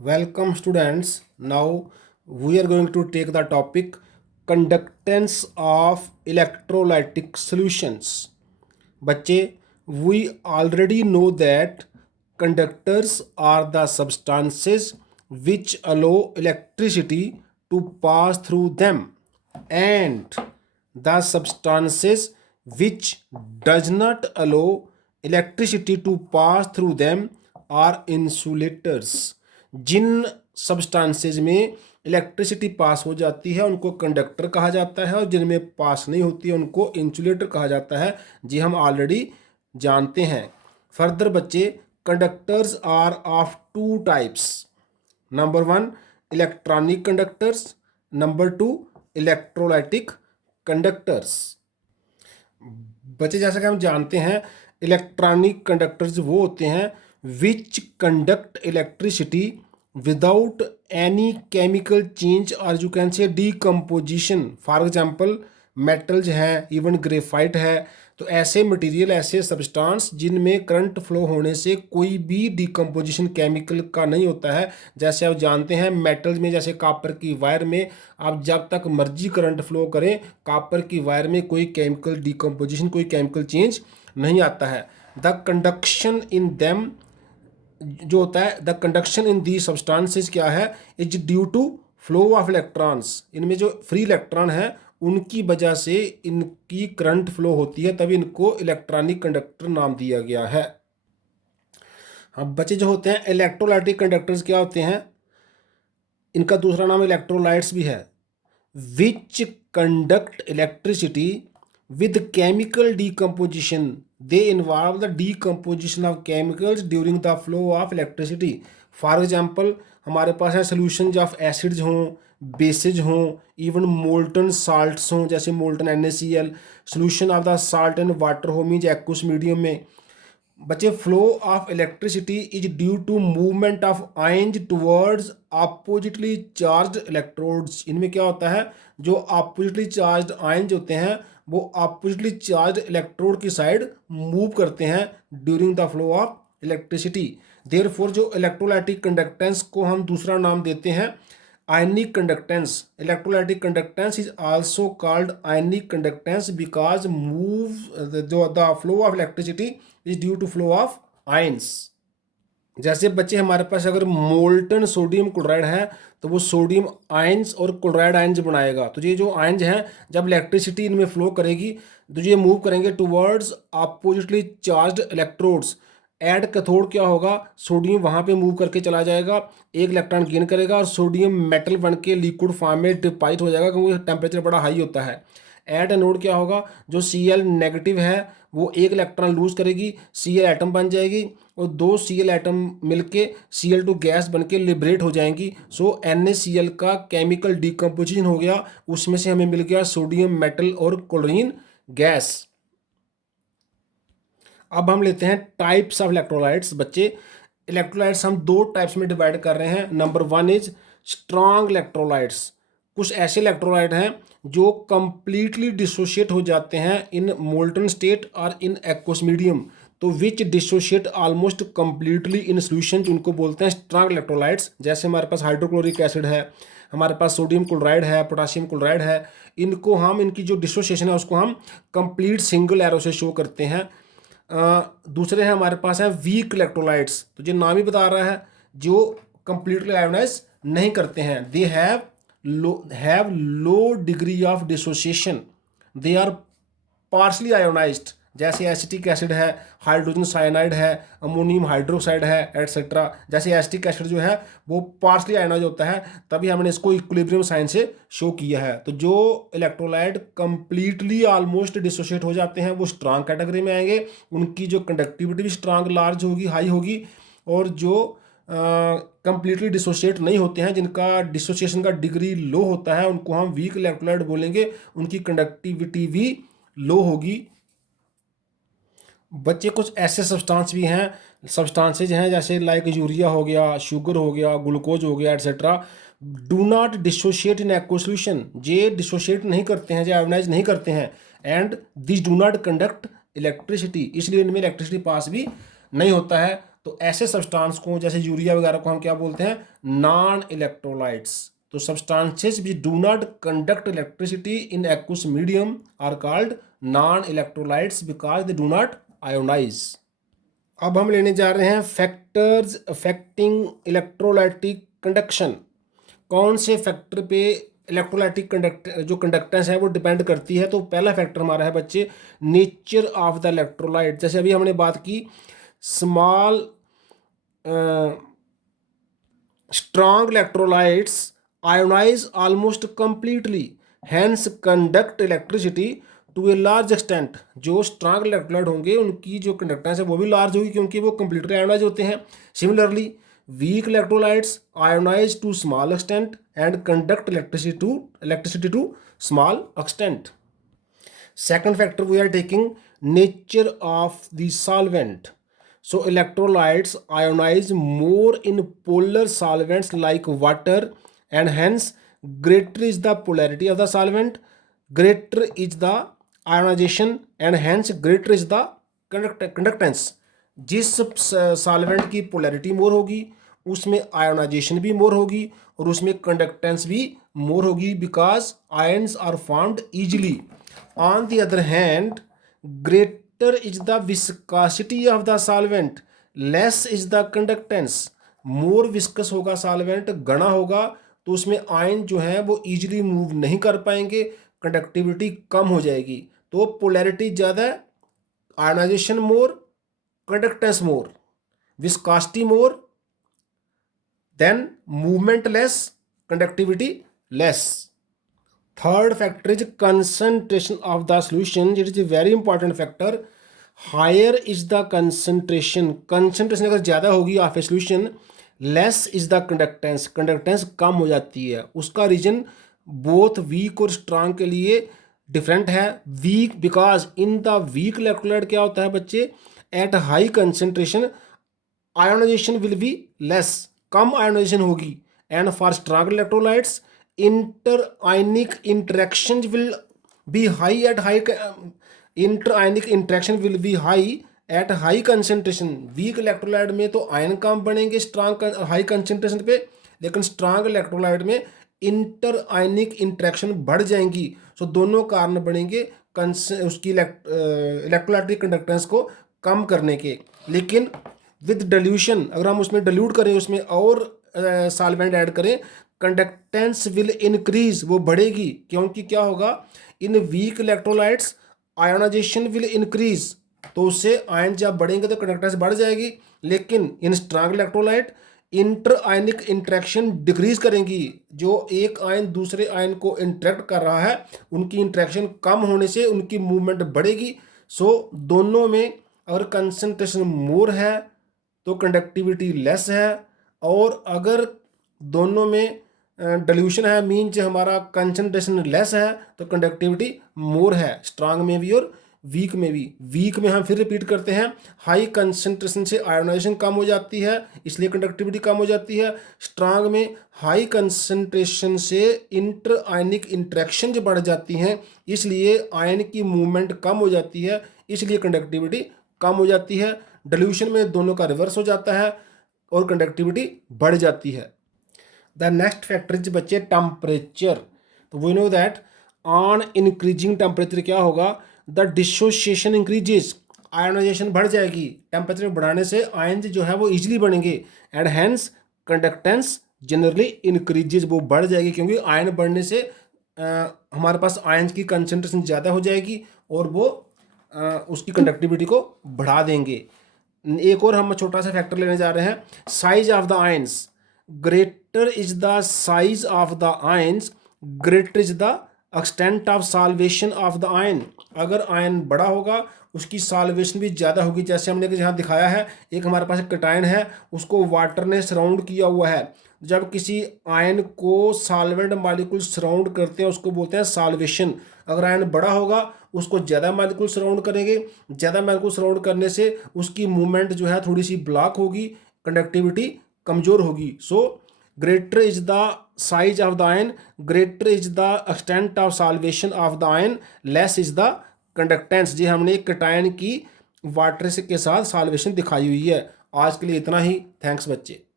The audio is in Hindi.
Welcome students. Now we are going to take the topic conductance of electrolytic solutions. बच्चे, we already know that conductors are the substances which allow electricity to pass through them, and the substances which does not allow electricity to pass through them are insulators. जिन सब्सटेंसेज में इलेक्ट्रिसिटी पास हो जाती है उनको कंडक्टर कहा जाता है, और जिनमें पास नहीं होती है उनको इंसुलेटर कहा जाता है। जी हम ऑलरेडी जानते हैं। फर्दर बच्चे, conductors are of two types. Number one, electronic conductors. Number two, electrolytic conductors. बच्चे, जैसा कि हम जानते हैं, इलेक्ट्रॉनिक कंडक्टर्स वो होते हैं which conduct electricity without any chemical change और you can say decomposition. For example metals हैं, इवन ग्रेफाइट है। तो ऐसे मटेरियल, ऐसे सब्सटेंस जिनमें करंट फ्लो होने से कोई भी डीकम्पोजिशन केमिकल का नहीं होता है। जैसे आप जानते हैं मेटल्स में, जैसे कॉपर की वायर में आप जब तक मर्जी करंट फ्लो करें, कॉपर की वायर में कोई केमिकल डीकम्पोजिशन, कोई केमिकल चेंज नहीं आता है। द कंडक्शन इन देम जो होता है, the conduction in the substances क्या है, is due to flow of electrons. इनमें जो फ्री इलेक्ट्रॉन है उनकी वजह से इनकी करंट फ्लो होती है, तभी इनको इलेक्ट्रॉनिक कंडक्टर नाम दिया गया है। अब बच्चे जो होते हैं इलेक्ट्रोलाइटिक कंडक्टर्स क्या होते हैं, इनका दूसरा नाम इलेक्ट्रोलाइट्स भी है। विच conduct electricity with chemical decomposition, they involve the decomposition of chemicals during the flow of electricity. For example, हमारे पास है solutions of acids हों, bases हों, even molten salts हों, जैसे molten NaCl, solution of the salt and water हो मीन्स aqueous medium में। बच्चे, flow of electricity is due to movement of ions towards oppositely charged electrodes. इनमें क्या होता है, जो ऑपोजिटली चार्ज्ड आयन्स होते हैं वो ऑपोजिटली चार्ज्ड इलेक्ट्रोड की साइड मूव करते हैं during the flow of electricity. Therefore जो इलेक्ट्रोलाइटिक कंडक्टेंस को हम दूसरा नाम देते हैं ionic conductance. Electrolytic conductance is also called ionic conductance because जो the flow of electricity is due to flow of ions. जैसे बच्चे हमारे पास अगर मोल्टन सोडियम क्लोराइड है तो वो सोडियम आयंस और क्लोराइड आयंस बनाएगा। तो ये जो आयंस हैं जब इलेक्ट्रिसिटी इनमें फ्लो करेगी तो ये मूव करेंगे towards oppositely charged electrodes. At cathode क्या होगा, सोडियम वहाँ पे मूव करके चला जाएगा, एक इलेक्ट्रॉन गेन करेगा और सोडियम मेटल बन के लिक्विड फॉर्म में डिपॉजिट हो जाएगा क्योंकि टेम्परेचर बड़ा हाई होता है। एड एनोड क्या होगा, जो Cl नेगेटिव है वो एक इलेक्ट्रॉन लूज करेगी, Cl एटम बन जाएगी और दो Cl एटम मिलके Cl2 गैस बन के लिबरेट हो जाएंगी। सो NaCl का केमिकल डिकम्पोजिशन हो गया, उसमें से हमें मिल गया सोडियम मेटल और क्लोरीन गैस। अब हम लेते हैं टाइप्स ऑफ इलेक्ट्रोलाइट्स। बच्चे, इलेक्ट्रोलाइट्स हम दो टाइप्स में डिवाइड कर रहे हैं। Number one is strong electrolytes. कुछ ऐसे इलेक्ट्रोलाइट हैं जो कंप्लीटली डिसोशिएट हो जाते हैं इन मोल्टन स्टेट और इन एक्वस मीडियम, तो which dissociate almost completely in solution, उनको बोलते हैं स्ट्रॉन्ग इलेक्ट्रोलाइट्स। जैसे हमारे पास हाइड्रोक्लोरिक एसिड है, हमारे पास सोडियम क्लोराइड है, पोटाशियम क्लोराइड है। इनको हम, इनकी जो डिसोसिएशन है उसको हम कंप्लीट सिंगल एरो से शो करते हैं। दूसरे हैं हमारे पास हैं वीक इलेक्ट्रोलाइट्स, तो जो नाम ही बता रहा है जो कंप्लीटली आयोनाइज नहीं करते हैं। They have low degree of dissociation, they are partially ionized. जैसे एसिटिक एसिड है, हाइड्रोजन साइनाइड है, अमोनियम हाइड्रोक्साइड है, एटसेट्रा। जैसे एसिटिक एसिड जो है वो पार्शली आयोनाइज होता है, तभी हमने इसको इक्विलिब्रियम साइन से शो किया है। तो जो इलेक्ट्रोलाइट कंप्लीटली ऑलमोस्ट डिसोशिएट हो जाते हैं वो स्ट्रांग कैटेगरी में आएंगे, उनकी जो कंडक्टिविटी भी स्ट्रांग, लार्ज होगी, हाई होगी। और जो कंप्लीटली डिसोशिएट नहीं होते हैं, जिनका डिसोसिएशन का डिग्री लो होता है, उनको हम वीक इलेक्ट्रोलाइट बोलेंगे, उनकी कंडक्टिविटी भी लो होगी। बच्चे, कुछ ऐसे सब्सटेंसेज हैं जैसे लाइक यूरिया हो गया, शुगर हो गया, ग्लूकोज हो गया, etcetera, do not dissociate in aqueous solution. ये डिसोशिएट नहीं करते हैं, ये आयोनाइज नहीं करते हैं, and this do not conduct electricity, इसलिए इनमें इलेक्ट्रिसिटी पास भी नहीं होता है। तो ऐसे सब्सटेंस को जैसे यूरिया वगैरह को हम क्या बोलते हैं, नॉन इलेक्ट्रोलाइट्स। तो substances which do not conduct electricity in aqueous medium are called non electrolytes because they do not ionize. अब हम लेने जा रहे हैं फैक्टर्स अफेक्टिंग इलेक्ट्रोलाइटिक कंडक्शन। कौन से फैक्टर पे इलेक्ट्रोलाइटिक जो कंडक्टेंस है वो डिपेंड करती है। तो पहला फैक्टर हमारा है बच्चे नेचर ऑफ द इलेक्ट्रोलाइट। जैसे अभी हमने बात की small strong electrolytes ionize almost completely hence conduct electricity to a large extent. जो स्ट्रॉन्ग इलेक्ट्रोलाइट होंगे उनकी जो कंडक्टेंस है वो भी लार्ज होगी क्योंकि वो कंप्लीटली आयोनाइज होते हैं। Similarly weak electrolytes ionize to small extent and conduct electricity to small extent. Second factor we are taking nature of the solvent. So electrolytes ionize more in polar solvents like water, and hence greater is the polarity of the solvent, greater is the ionization, and hence greater is the conductance. जिस सॉल्वेंट की पोलैरिटी मोर होगी उसमें आयोनाइजेशन भी मोर होगी और उसमें कंडक्टेंस भी मोर होगी because ions are formed easily. On the other hand, greater is the viscosity of the solvent, less is the conductance. More viscous होगा सॉल्वेंट, घना होगा, तो उसमें आयन जो है वो इजीली मूव नहीं कर पाएंगे, कंडक्टिविटी कम हो जाएगी। तो पोलैरिटी ज़्यादा है, ionization more, conductance more, viscosity more, then movement less, conductivity less. Third factor is concentration of the solution. It is a very important factor. Higher is the concentration. Concentration अगर ज़्यादा होगी of a solution, less is the conductance. Conductance कम हो जाती है। उसका रीजन बोथ वीक और स्ट्रांग के लिए डिफरेंट है। Weak because in the weak electrolyte क्या होता है बच्चे, at high concentration ionization will be less, कम आयोनाइजेशन होगी। And for strong electrolytes inter-ionic interactions will be high at high inter-ionic interaction will be high at high concentration। Weak electrolyte में तो आयन कम बनेंगे स्ट्रांग हाई कंसेंट्रेशन पे, लेकिन स्ट्रांग इलेक्ट्रोलाइट में इंटर आयनिक इंट्रैक्शन बढ़ जाएंगी। सो दोनों कारण बनेंगे उसकी इलेक्ट्रोलाइटिक कंडक्टेंस को कम करने के। लेकिन विद डिल्यूशन अगर हम उसमें डिल्यूट करें, उसमें और सॉल्वेंट ऐड करें, कंडक्टेंस विल इंक्रीज, वो बढ़ेगी। क्योंकि क्या होगा, in weak electrolytes ionization will increase, तो उससे आयन जब बढ़ेंगे तो कंडक्टेंस बढ़ जाएगी। लेकिन इन स्ट्रांग इलेक्ट्रोलाइट इंटर आयनिक इंट्रैक्शन डिक्रीज करेंगी। जो एक आयन दूसरे आयन को इंट्रैक्ट कर रहा है उनकी इंट्रैक्शन कम होने से उनकी मूवमेंट बढ़ेगी। सो दोनों में अगर कंसंट्रेशन मोर है तो कंडक्टिविटी लेस है, और अगर दोनों में डिल्यूशन है मीन जो हमारा कंसंट्रेशन लेस है तो कंडक्टिविटी मोर है, स्ट्रांग में भी और वीक में भी। वीक में हम फिर रिपीट करते हैं, हाई कंसंट्रेशन से आयोनाइजेशन कम हो जाती है इसलिए कंडक्टिविटी कम हो जाती है। स्ट्रांग में हाई कंसंट्रेशन से इंटर आयनिक इंट्रैक्शन जो बढ़ जाती हैं इसलिए आयन की मूवमेंट कम हो जाती है, इसलिए कंडक्टिविटी कम हो जाती है। डिल्यूशन में दोनों का रिवर्स हो जाता है और कंडक्टिविटी बढ़ जाती है। द नेक्स्ट फैक्टर इज बच्चे टेम्परेचर। तो we know that on increasing temperature क्या होगा, द डिसोसिएशन इंक्रीजेस, आयोनाइजेशन बढ़ जाएगी। टेम्परेचर बढ़ाने से आयन जो है वो इजीली बनेंगे and hence conductance generally increases, वो बढ़ जाएगी क्योंकि आयन बढ़ने से हमारे पास आयन की कंसंट्रेशन ज़्यादा हो जाएगी और वो उसकी कंडक्टिविटी को बढ़ा देंगे। एक और हम छोटा सा फैक्टर लेने जा रहे हैं, size of the ions. Greater is the size of the ions, greater is the extent of solvation of the ion. अगर आयन बड़ा होगा उसकी सॉल्वेशन भी ज़्यादा होगी। जैसे हमने यहाँ दिखाया है, एक हमारे पास एक कैटायन है, उसको वाटर ने सराउंड किया हुआ है। जब किसी आयन को सॉल्वेंट मॉलिक्यूल सराउंड करते हैं उसको बोलते हैं सॉल्वेशन। अगर आयन बड़ा होगा उसको ज़्यादा मॉलिक्यूल सराउंड करेंगे, ज़्यादा मॉलिक्यूल सराउंड करने से उसकी मूवमेंट जो है थोड़ी सी ब्लॉक होगी, कंडक्टिविटी कमज़ोर होगी। So greater is the size of the ion, greater is the extent of solvation of the ion, less is the conductance. जी हमने एक कैटायन की वाटर से के साथ सॉल्वेशन दिखाई हुई है। आज के लिए इतना ही। थैंक्स बच्चे।